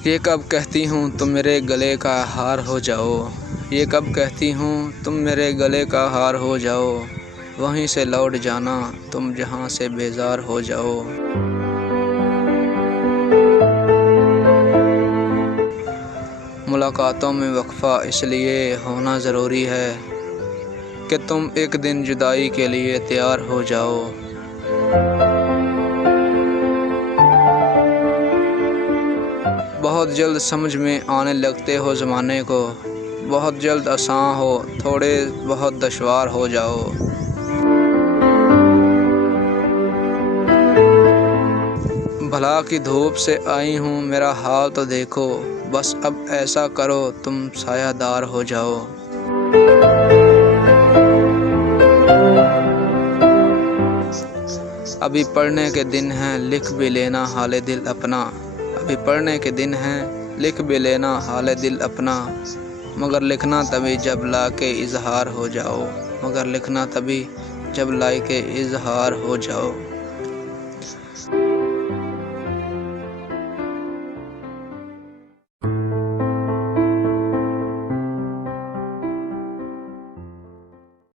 ये कब कहती हूँ तुम मेरे गले का हार हो जाओ, ये कब कहती हूँ तुम मेरे गले का हार हो जाओ, वहीं से लौट जाना तुम जहाँ से बेजार हो जाओ। मुलाकातों में वक्फा इसलिए होना ज़रूरी है कि तुम एक दिन जुदाई के लिए तैयार हो जाओ। बहुत जल्द समझ में आने लगते हो ज़माने को, बहुत जल्द आसान हो, थोड़े बहुत दुश्वार हो जाओ। भला की धूप से आई हूँ मेरा हाल तो देखो, बस अब ऐसा करो तुम सायादार हो जाओ। अभी पढ़ने के दिन हैं लिख भी लेना हाले दिल अपना, अभी पढ़ने के दिन हैं लिख भी लेना हाले दिल अपना, मगर लिखना तभी जब लाके इजहार हो जाओ, मगर लिखना तभी जब लाके इजहार हो जाओ।